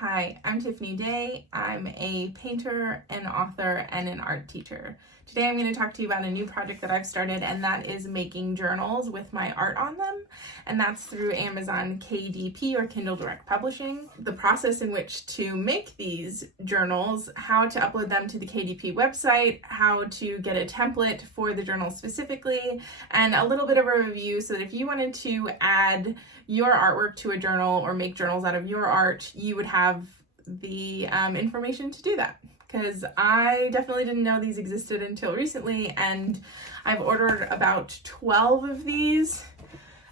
Hi, I'm Tiffany Day. I'm a painter, an author, and an art teacher. Today I'm going to talk to you about a new project that I've started, and that is making journals with my art on them. And that's through Amazon KDP or Kindle Direct Publishing. The process in which to make these journals, how to upload them to the KDP website, how to get a template for the journal specifically, and a little bit of a review so that if you wanted to add your artwork to a journal or make journals out of your art, you would have the information to do that. Because I definitely didn't know these existed until recently, and I've ordered about 12 of these,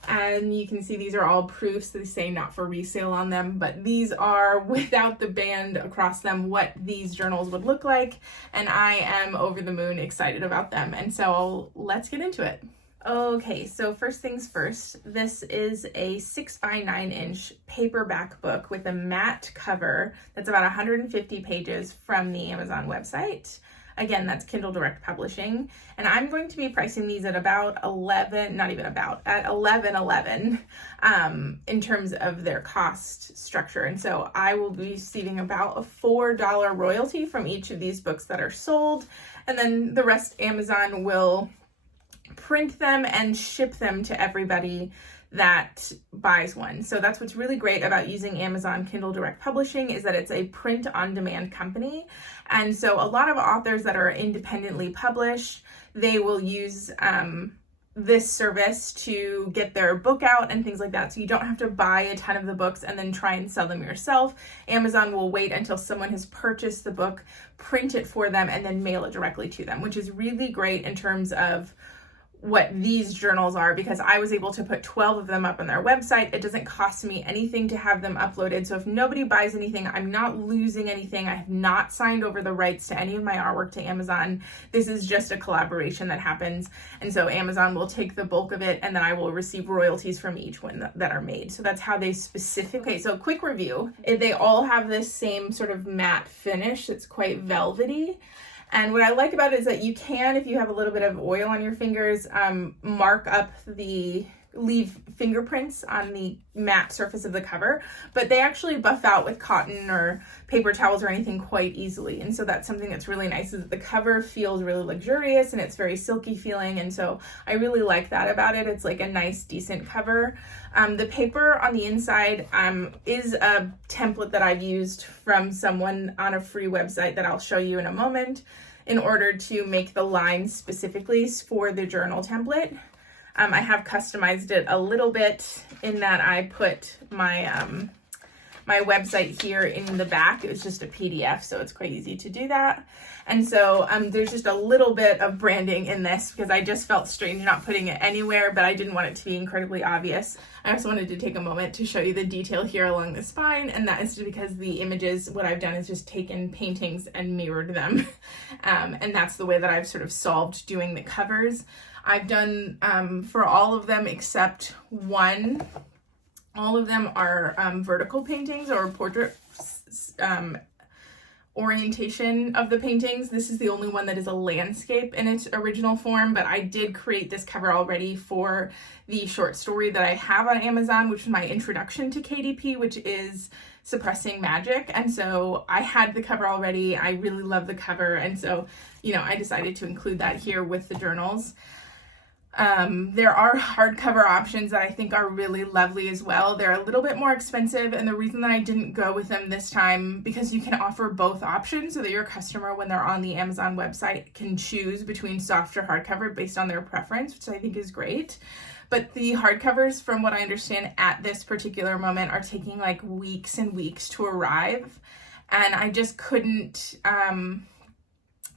and you can see these are all proofs. They say not for resale on them, but these are without the band across them what these journals would look like, and I am over the moon excited about them. And so let's get into it. Okay, so first things first, this is a 6 by 9 inch paperback book with a matte cover that's about 150 pages from the Amazon website. Again, that's Kindle Direct Publishing. And I'm going to be pricing these at about $11.11 in terms of their cost structure. And so I will be receiving about a $4 royalty from each of these books that are sold. And then the rest Amazon will print them and ship them to everybody that buys one. So that's what's really great about using Amazon Kindle Direct Publishing, is that it's a print on demand company. And so a lot of authors that are independently published, they will use this service to get their book out and things like that. So you don't have to buy a ton of the books and then try and sell them yourself. Amazon will wait until someone has purchased the book, print it for them, and then mail it directly to them, which is really great in terms of what these journals are, because I was able to put 12 of them up on their website. It doesn't cost me anything to have them uploaded. So if nobody buys anything, I'm not losing anything. I have not signed over the rights to any of my artwork to Amazon. This is just a collaboration that happens. And so Amazon will take the bulk of it, and then I will receive royalties from each one that are made. So that's how they Okay, so quick review. They all have this same sort of matte finish. It's quite velvety. And what I like about it is that you can, if you have a little bit of oil on your fingers, leave fingerprints on the matte surface of the cover, but they actually buff out with cotton or paper towels or anything quite easily. And so that's something that's really nice, is that the cover feels really luxurious and it's very silky feeling. And so I really like that about it. It's like a nice, decent cover. The paper on the inside is a template that I've used from someone on a free website that I'll show you in a moment, in order to make the lines specifically for the journal template. I have customized it a little bit in that I put my my website here in the back. It was just a PDF, so it's quite easy to do that. And so there's just a little bit of branding in this because I just felt strange not putting it anywhere, but I didn't want it to be incredibly obvious. I also wanted to take a moment to show you the detail here along the spine, and that is because the images, what I've done is just taken paintings and mirrored them. And that's the way that I've sort of solved doing the covers. I've done for all of them except one. All of them are vertical paintings or portrait orientation of the paintings. This is the only one that is a landscape in its original form, but I did create this cover already for the short story that I have on Amazon, which is my introduction to KDP, which is Suppressing Magic. And so I had the cover already. I really love the cover. And so, I decided to include that here with the journals. There are hardcover options that I think are really lovely as well. They're a little bit more expensive, and the reason that I didn't go with them this time, because you can offer both options so that your customer, when they're on the Amazon website, can choose between soft or hardcover based on their preference, which I think is great. But the hardcovers, from what I understand at this particular moment, are taking like weeks and weeks to arrive, and I just couldn't...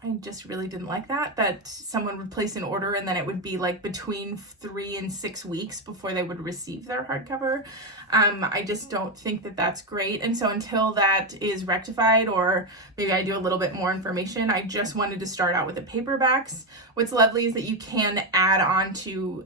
I just really didn't like that someone would place an order and then it would be like between 3 and 6 weeks before they would receive their hardcover. I just don't think that that's great. And so until that is rectified, or maybe I do a little bit more information, I just wanted to start out with the paperbacks. What's lovely is that you can add on to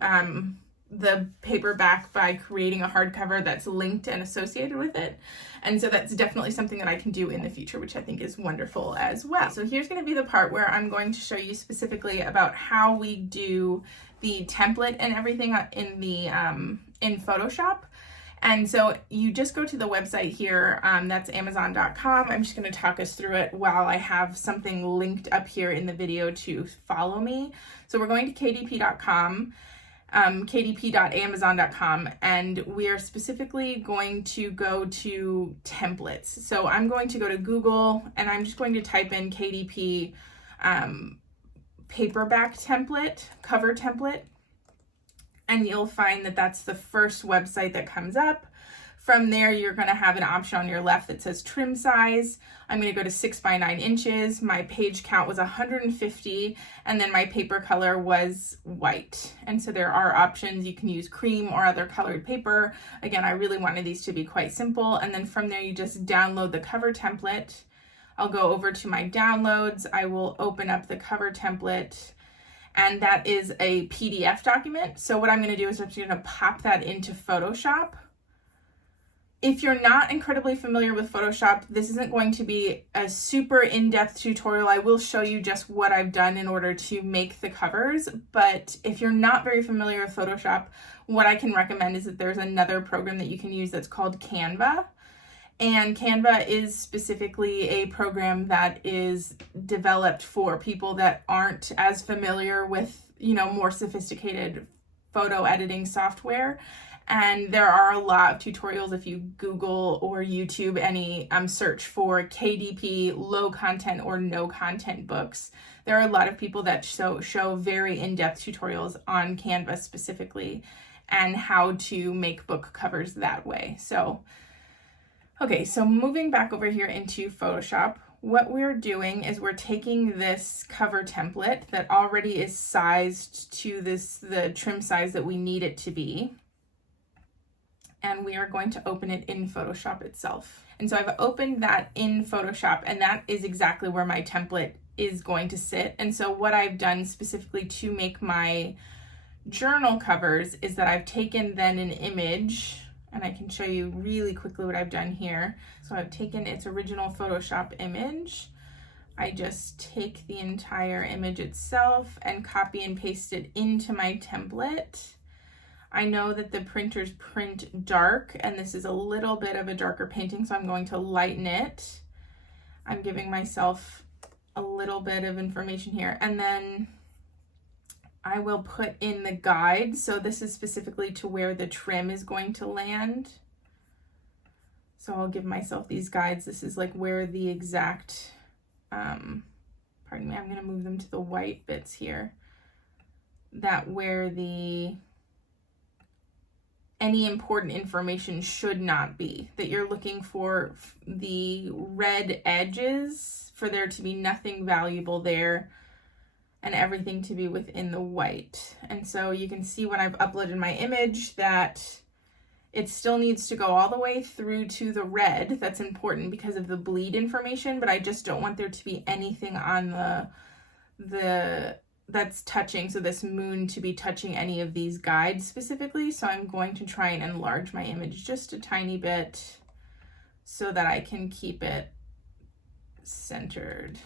the paperback by creating a hardcover that's linked and associated with it. And so that's definitely something that I can do in the future, which I think is wonderful as well. So here's going to be the part where I'm going to show you specifically about how we do the template and everything in Photoshop. And so you just go to the website here, that's Amazon.com. I'm just going to talk us through it while I have something linked up here in the video to follow me. So we're going to KDP.com, kdp.amazon.com, and we are specifically going to go to templates. So I'm going to go to Google and I'm just going to type in KDP paperback template, cover template. And you'll find that that's the first website that comes up. From there, you're going to have an option on your left that says trim size. I'm going to go to 6 by 9 inches. My page count was 150, and then my paper color was white. And so there are options. You can use cream or other colored paper. Again, I really wanted these to be quite simple. And then from there, you just download the cover template. I'll go over to my downloads. I will open up the cover template. And that is a PDF document. So what I'm going to do is I'm just going to pop that into Photoshop. If you're not incredibly familiar with Photoshop, this isn't going to be a super in-depth tutorial. I will show you just what I've done in order to make the covers. But if you're not very familiar with Photoshop, what I can recommend is that there's another program that you can use that's called Canva. And Canva is specifically a program that is developed for people that aren't as familiar with, more sophisticated photo editing software. And there are a lot of tutorials if you Google or YouTube any search for KDP low content or no content books. There are a lot of people that show very in-depth tutorials on Canva specifically and how to make book covers that way. Okay, so moving back over here into Photoshop, what we're doing is we're taking this cover template that already is sized to the trim size that we need it to be, and we are going to open it in Photoshop itself. And so I've opened that in Photoshop, and that is exactly where my template is going to sit. And so what I've done specifically to make my journal covers is that I've taken then an image, and I can show you really quickly what I've done here. So I've taken its original Photoshop image. I just take the entire image itself and copy and paste it into my template. I know that the printers print dark, and this is a little bit of a darker painting, so I'm going to lighten it. I'm giving myself a little bit of information here, and then I will put in the guide. So this is specifically to where the trim is going to land. So I'll give myself these guides. This is like where the exact, pardon me, I'm going to move them to the white bits here. That where any important information should not be. That you're looking for the red edges, for there to be nothing valuable there, and everything to be within the white. And so you can see when I've uploaded my image that it still needs to go all the way through to the red. That's important because of the bleed information, but I just don't want there to be anything on the that's touching, so this moon to be touching any of these guides specifically. So I'm going to try and enlarge my image just a tiny bit so that I can keep it centered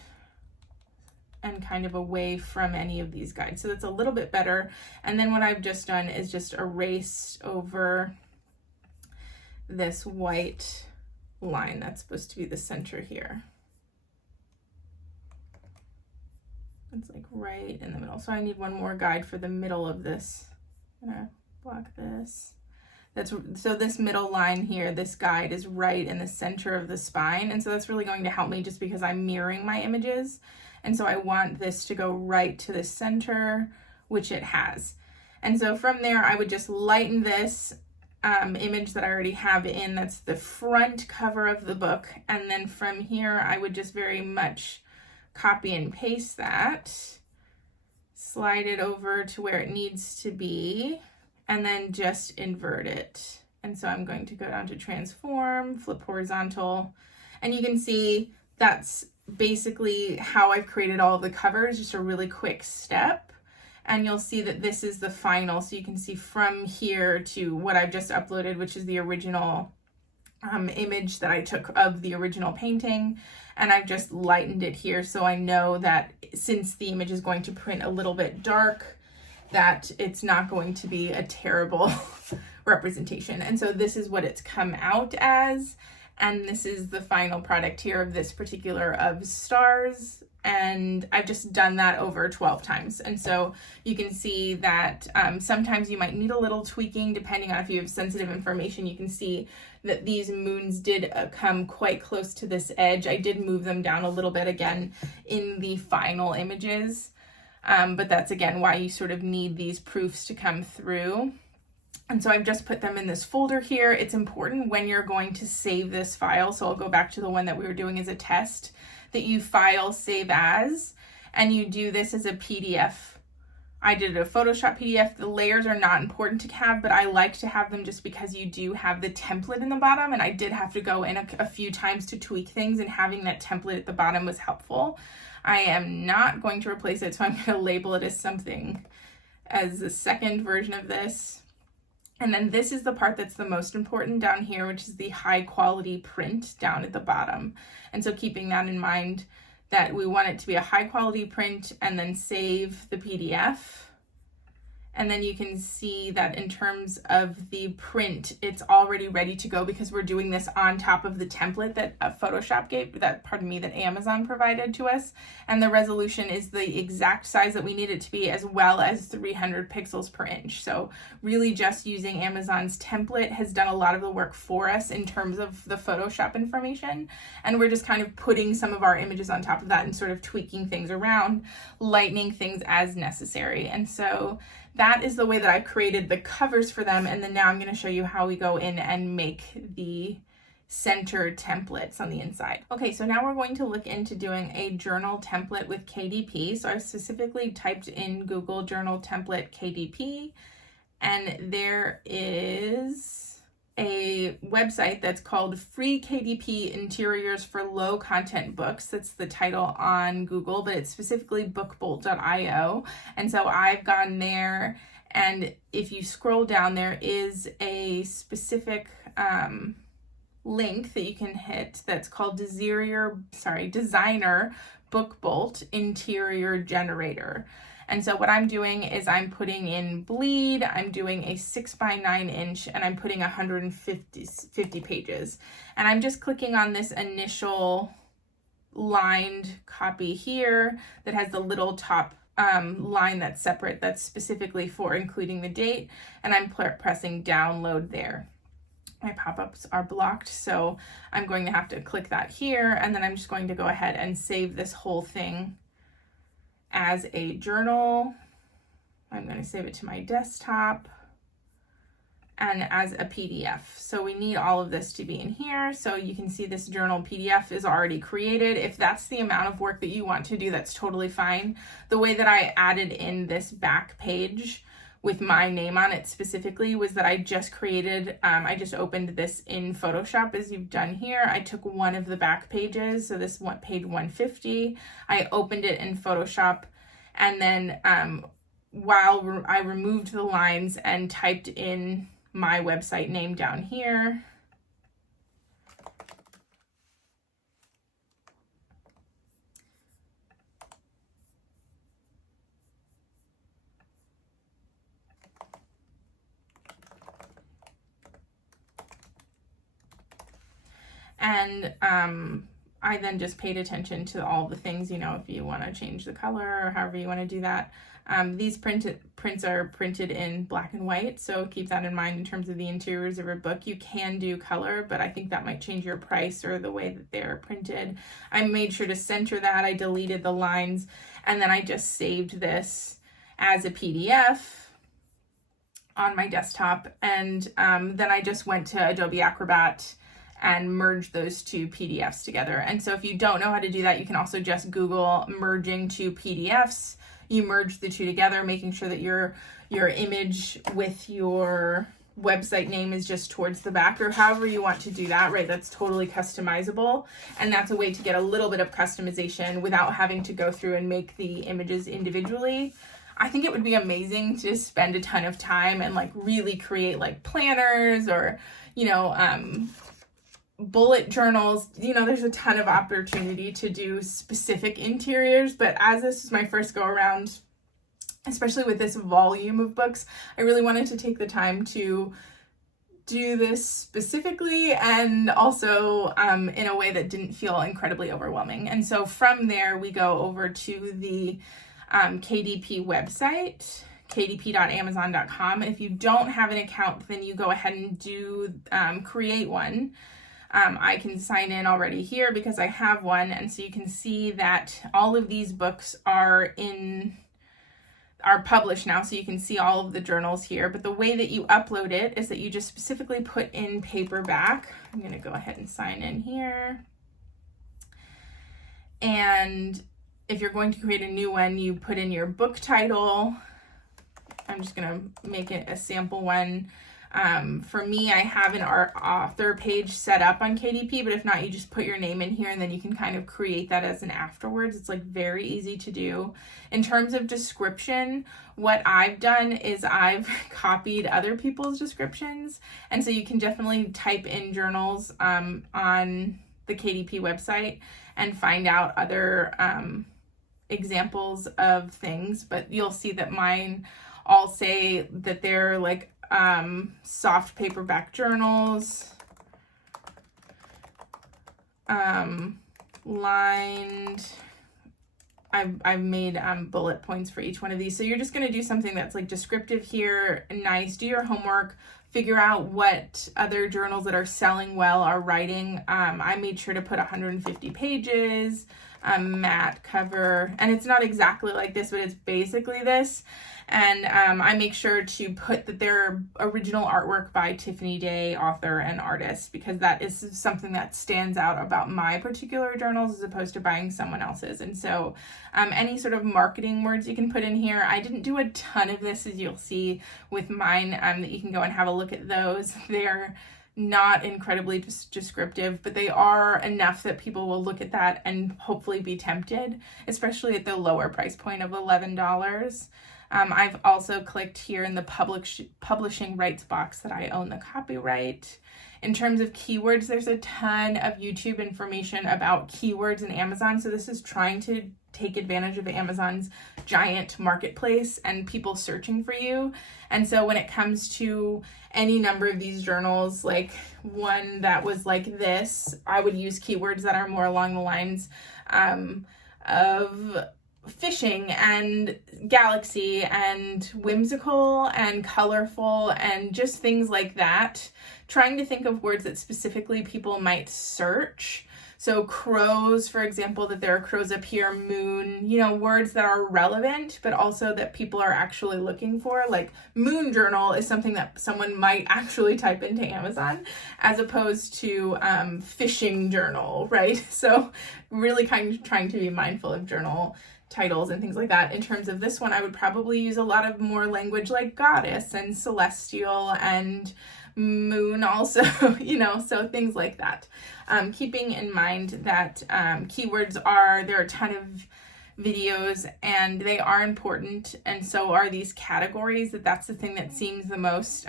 and kind of away from any of these guides. So that's a little bit better. And then what I've just done is just erased over this white line that's supposed to be the center here. It's like right in the middle. So I need one more guide for the middle of this. I'm gonna block this. So this middle line here, this guide is right in the center of the spine. And so that's really going to help me just because I'm mirroring my images. And so I want this to go right to the center, which it has. And so from there, I would just lighten this image that I already have in. That's the front cover of the book. And then from here, I would just very much copy and paste that, slide it over to where it needs to be, and then just invert it. And so I'm going to go down to transform, flip horizontal, and you can see that's basically how I've created all of the covers, just a really quick step. And you'll see that this is the final. So you can see from here to what I've just uploaded, which is the original image that I took of the original painting, and I've just lightened it here so I know that since the image is going to print a little bit dark that it's not going to be a terrible representation. And so this is what it's come out as. And this is the final product here of this particular of stars. And I've just done that over 12 times. And so you can see that sometimes you might need a little tweaking depending on if you have sensitive information. You can see that these moons did come quite close to this edge. I did move them down a little bit again in the final images. But that's again why you sort of need these proofs to come through. And so I've just put them in this folder here. It's important when you're going to save this file. So I'll go back to the one that we were doing as a test, that you file save as, and you do this as a PDF. I did a Photoshop PDF. The layers are not important to have, but I like to have them just because you do have the template in the bottom, and I did have to go in a few times to tweak things, and having that template at the bottom was helpful. I am not going to replace it, so I'm going to label it as something as the second version of this. And then this is the part that's the most important down here, which is the high quality print down at the bottom. And so keeping that in mind, that we want it to be a high quality print, and then save the PDF. And then you can see that in terms of the print, it's already ready to go because we're doing this on top of the template that Photoshop gave, that Amazon provided to us. And the resolution is the exact size that we need it to be, as well as 300 pixels per inch. So really just using Amazon's template has done a lot of the work for us in terms of the Photoshop information. And we're just kind of putting some of our images on top of that and sort of tweaking things around, lightening things as necessary. And so that is the way that I created the covers for them. And then now I'm going to show you how we go in and make the center templates on the inside. Okay, so now we're going to look into doing a journal template with KDP. So I've specifically typed in Google journal template KDP, and there is a website that's called Free KDP Interiors for Low Content Books. That's the title on Google, but it's specifically bookbolt.io. And so I've gone there, and if you scroll down, there is a specific link that you can hit that's called Designer Book Bolt Interior Generator. And so what I'm doing is I'm putting in bleed, I'm doing a 6x9 inch, and I'm putting 150 pages. And I'm just clicking on this initial lined copy here that has the little top line that's separate, that's specifically for including the date, and I'm pressing download there. My pop-ups are blocked, so I'm going to have to click that here, and then I'm just going to go ahead and save this whole thing as a journal. I'm going to save it to my desktop and as a PDF. So we need all of this to be in here. So you can see this journal PDF is already created. If that's the amount of work that you want to do, that's totally fine. The way that I added in this back page with my name on it specifically was that I just created, I just opened this in Photoshop as you've done here. I took one of the back pages, so this one, page 150, I opened it in Photoshop, and then while I removed the lines and typed in my website name down here, and I then just paid attention to all the things, you know, if you want to change the color or however you want to do that. These prints are printed in black and white, so keep that in mind in terms of the interiors of your book. You can do color, but I think that might change your price or the way that they're printed. I made sure to center that. I deleted the lines, and then I just saved this as a PDF on my desktop, and then I just went to Adobe Acrobat and merge those two PDFs together. And so if you don't know how to do that, you can also just Google merging two PDFs. You merge the two together, making sure that your image with your website name is just towards the back, or however you want to do that, right? That's totally customizable. And that's a way to get a little bit of customization without having to go through and make the images individually. I think it would be amazing to spend a ton of time and like really create like planners or, you know, bullet journals. You know, there's a ton of opportunity to do specific interiors, but as this is my first go around, especially with this volume of books, I really wanted to take the time to do this specifically and also in a way that didn't feel incredibly overwhelming. And so from there, we go over to the KDP website, kdp.amazon.com. If you don't have an account, then you go ahead and do create one. I can sign in already here because I have one, and so you can see that all of these books are published now, so you can see all of the journals here. But the way that you upload it is that you just specifically put in paperback. I'm going to go ahead and sign in here. And if you're going to create a new one, you put in your book title. I'm just going to make it a sample one. For me, I have an author page set up on KDP, but if not, you just put your name in here and then you can kind of create that as an afterwards. It's like very easy to do. In terms of description, what I've done is I've copied other people's descriptions. And so you can definitely type in journals on the KDP website and find out other examples of things. But you'll see that mine all say that they're like soft paperback journals, lined. I've made bullet points for each one of these. So you're just going to do something that's like descriptive here, nice, do your homework, figure out what other journals that are selling well are writing. I made sure to put 150 pages, matte cover, and it's not exactly like this, but it's basically this. And I make sure to put that they're original artwork by Tiffany Day, author and artist, because that is something that stands out about my particular journals as opposed to buying someone else's. And so any sort of marketing words you can put in here. I didn't do a ton of this, as you'll see with mine, that you can go and have a look at those. They're not incredibly descriptive, but they are enough that people will look at that and hopefully be tempted, especially at the lower price point of $11. I've also clicked here in the publishing rights box that I own the copyright. In terms of keywords, there's a ton of YouTube information about keywords in Amazon. So this is trying to take advantage of Amazon's giant marketplace and people searching for you. And so when it comes to any number of these journals, like one that was like this, I would use keywords that are more along the lines of fishing and galaxy and whimsical and colorful and just things like that. Trying to think of words that specifically people might search. So crows, for example, that there are crows up here, moon, words that are relevant, but also that people are actually looking for. Like moon journal is something that someone might actually type into Amazon as opposed to fishing journal, right? So really kind of trying to be mindful of journal titles and things like that. In terms of this one, I would probably use a lot of more language like goddess and celestial and moon also, so things like that. Keeping in mind that keywords there are a ton of videos and they are important, and so are these categories. That's the thing that seems the most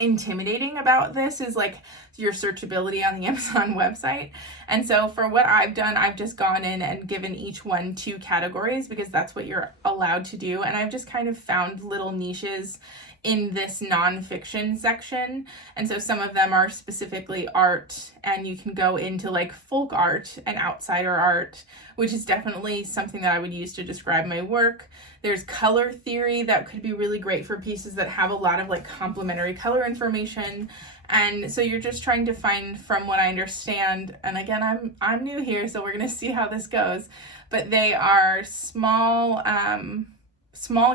intimidating about this, is like your searchability on the Amazon website. And so for what I've done, I've just gone in and given each one 2 categories because that's what you're allowed to do. And I've just kind of found little niches in this nonfiction section. And so some of them are specifically art, and you can go into like folk art and outsider art, which is definitely something that I would use to describe my work. There's color theory that could be really great for pieces that have a lot of like complementary color information. And so you're just trying to find, from what I understand, and again, I'm new here, so we're going to see how this goes, but they are small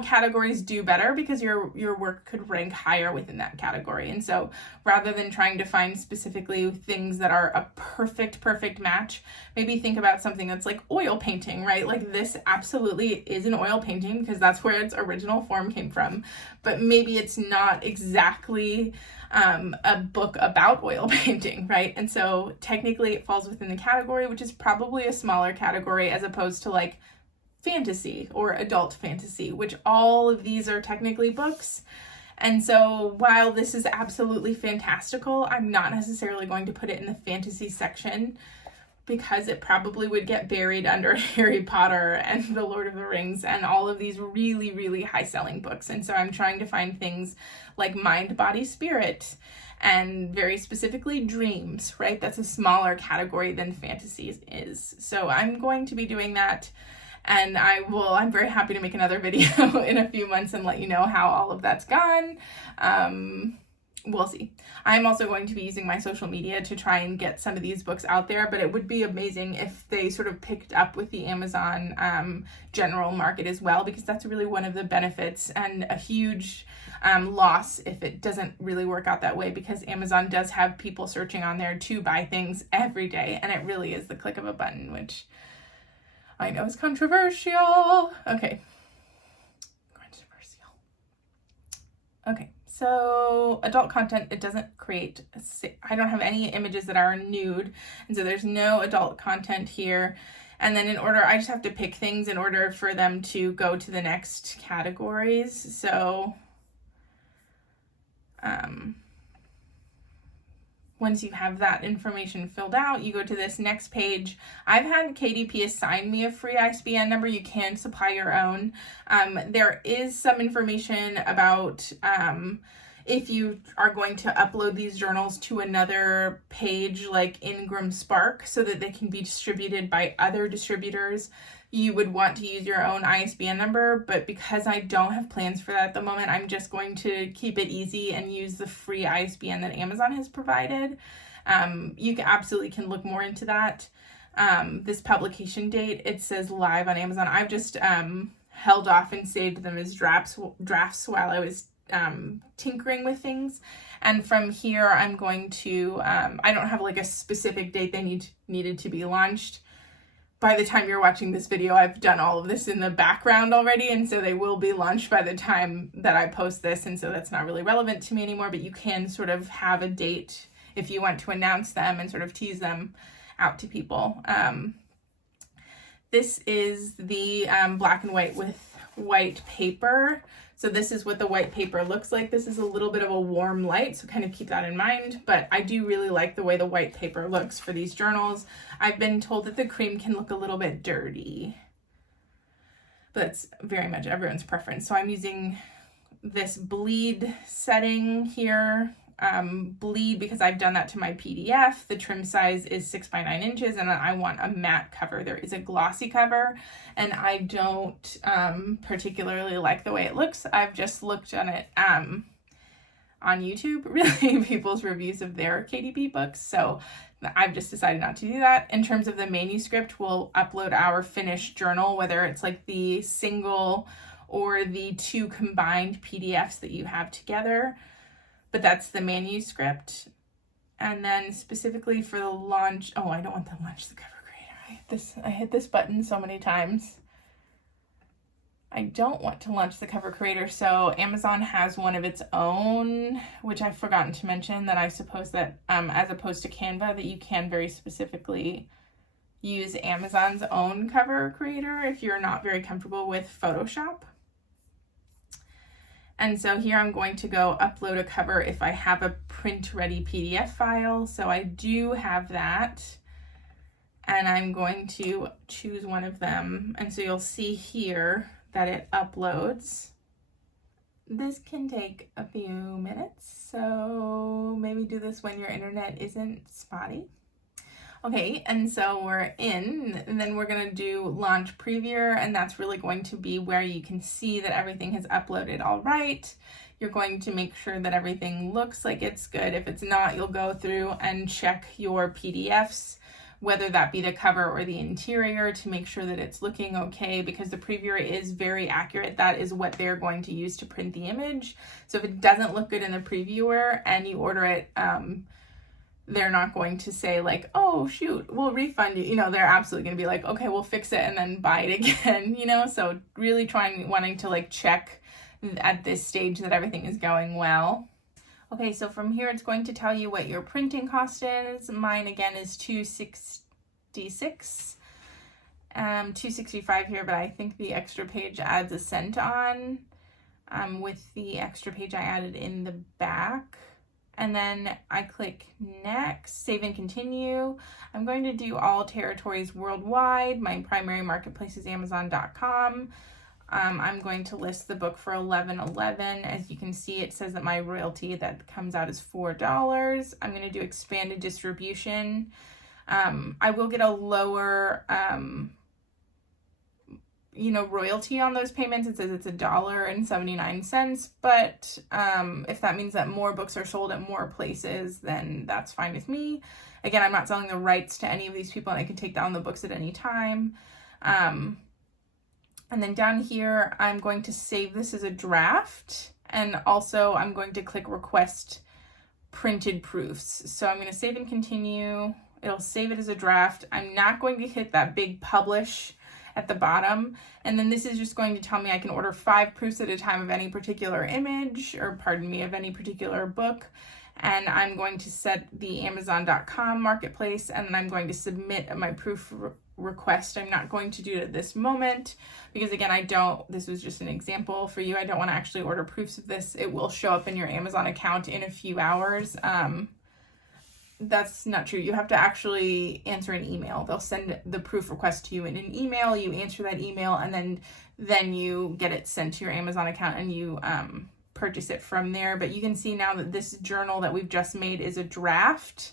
categories do better because your work could rank higher within that category. And so rather than trying to find specifically things that are a perfect match, maybe think about something that's like oil painting, right? Like this absolutely is an oil painting because that's where its original form came from, but maybe it's not exactly a book about oil painting, right? And so technically it falls within the category, which is probably a smaller category as opposed to like fantasy or adult fantasy, which all of these are technically books. And so while this is absolutely fantastical, I'm not necessarily going to put it in the fantasy section because it probably would get buried under Harry Potter and The Lord of the Rings and all of these really, really high-selling books. And so I'm trying to find things like Mind, Body, Spirit, and very specifically dreams, right? That's a smaller category than fantasy is. So I'm going to be doing that, and I'm very happy to make another video in a few months and let you know how all of that's gone. We'll see. I'm also going to be using my social media to try and get some of these books out there, but it would be amazing if they sort of picked up with the Amazon general market as well, because that's really one of the benefits and a huge loss if it doesn't really work out that way, because Amazon does have people searching on there to buy things every day, and it really is the click of a button, which I know is controversial. Okay. Okay, so adult content, it doesn't create, I don't have any images that are nude, and so there's no adult content here. And then I just have to pick things in order for them to go to the next categories. So, once you have that information filled out, you go to this next page. I've had KDP assign me a free ISBN number. You can supply your own. There is some information about if you are going to upload these journals to another page like Ingram Spark so that they can be distributed by other distributors, you would want to use your own ISBN number, but because I don't have plans for that at the moment, I'm just going to keep it easy and use the free ISBN that Amazon has provided. You absolutely can look more into that. This publication date, it says live on Amazon. I've just held off and saved them as drafts while I was tinkering with things. And from here, I'm going to, I don't have like a specific date they needed to be launched. By the time you're watching this video, I've done all of this in the background already, and so they will be launched by the time that I post this, and so that's not really relevant to me anymore, but you can sort of have a date if you want to announce them and sort of tease them out to people. This is the black and white with white paper. So this is what the white paper looks like. This is a little bit of a warm light, so kind of keep that in mind. But I do really like the way the white paper looks for these journals. I've been told that the cream can look a little bit dirty, but it's very much everyone's preference. So I'm using this bleed setting here. Bleed because I've done that to my PDF. The trim size is 6 by 9 inches, and I want a matte cover. There is a glossy cover, and I don't particularly like the way it looks. I've just looked at it on YouTube, really, people's reviews of their KDP books, so I've just decided not to do that. In terms of the manuscript, we'll upload our finished journal, whether it's like the single or the 2 combined PDFs that you have together. But that's the manuscript. And then specifically for the launch, oh, I don't want to launch the cover creator. I hit this button so many times. I don't want to launch the cover creator. So Amazon has one of its own, which I've forgotten to mention, that I suppose that as opposed to Canva, that you can very specifically use Amazon's own cover creator if you're not very comfortable with Photoshop. And so here I'm going to go upload a cover if I have a print ready PDF file. So I do have that, and I'm going to choose one of them. And so you'll see here that it uploads. This can take a few minutes, so maybe do this when your internet isn't spotty. Okay, and so we're in, and then we're gonna do launch preview, and that's really going to be where you can see that everything has uploaded all right. You're going to make sure that everything looks like it's good. If it's not, you'll go through and check your PDFs, whether that be the cover or the interior, to make sure that it's looking okay, because the previewer is very accurate. That is what they're going to use to print the image. So if it doesn't look good in the previewer and you order it, they're not going to say like, oh shoot, we'll refund you. You know, they're absolutely going to be like, okay, we'll fix it and then buy it again, you know? So really wanting to like check at this stage that everything is going well. Okay, so from here it's going to tell you what your printing cost is. Mine again is $266, $265 here, but I think the extra page adds a cent on. With the extra page I added in the back. and then I click next, save and continue. I'm going to do all territories worldwide. My primary marketplace is Amazon.com. I'm going to list the book for $11.11. As you can see, it says that my royalty that comes out is $4. I'm going to do expanded distribution. I will get a lower royalty on those payments. It says it's $1.79, but if that means that more books are sold at more places, then that's fine with me. Again, I'm not selling the rights to any of these people, and I can take down the books at any time. And then down here, I'm going to save this as a draft, and also I'm going to click request printed proofs. So I'm going to save and continue. It'll save it as a draft. I'm not going to hit that big publish at the bottom, and then this is just going to tell me I can order 5 proofs at a time of any particular image, or pardon me, of any particular book. And I'm going to set the Amazon.com marketplace, and then I'm going to submit my proof request. I'm not going to do it at this moment because, again, this was just an example for you. I don't want to actually order proofs of this. It will show up in your Amazon account in a few hours. That's not true. You have to actually answer an email. They'll send the proof request to you in an email. You answer that email, and then you get it sent to your Amazon account, and you purchase it from there. But you can see now that this journal that we've just made is a draft.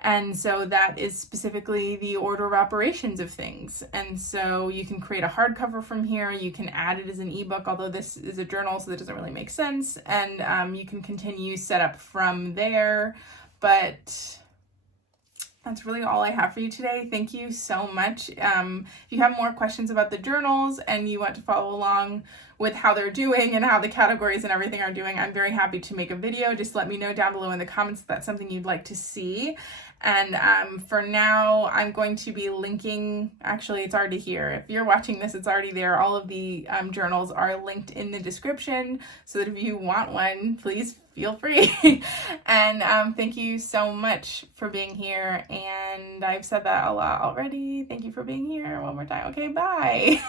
And so that is specifically the order of operations of things. And so you can create a hardcover from here. You can add it as an ebook, although this is a journal, so that doesn't really make sense. And you can continue set up from there. But that's really all I have for you today. Thank you so much. If you have more questions about the journals and you want to follow along with how they're doing and how the categories and everything are doing, I'm very happy to make a video. Just let me know down below in the comments if that's something you'd like to see. And for now, I'm going to be linking, actually it's already here. If you're watching this, it's already there. All of the journals are linked in the description, so that if you want one, please feel free. And thank you so much for being here. And I've said that a lot already. Thank you for being here one more time. Okay, bye.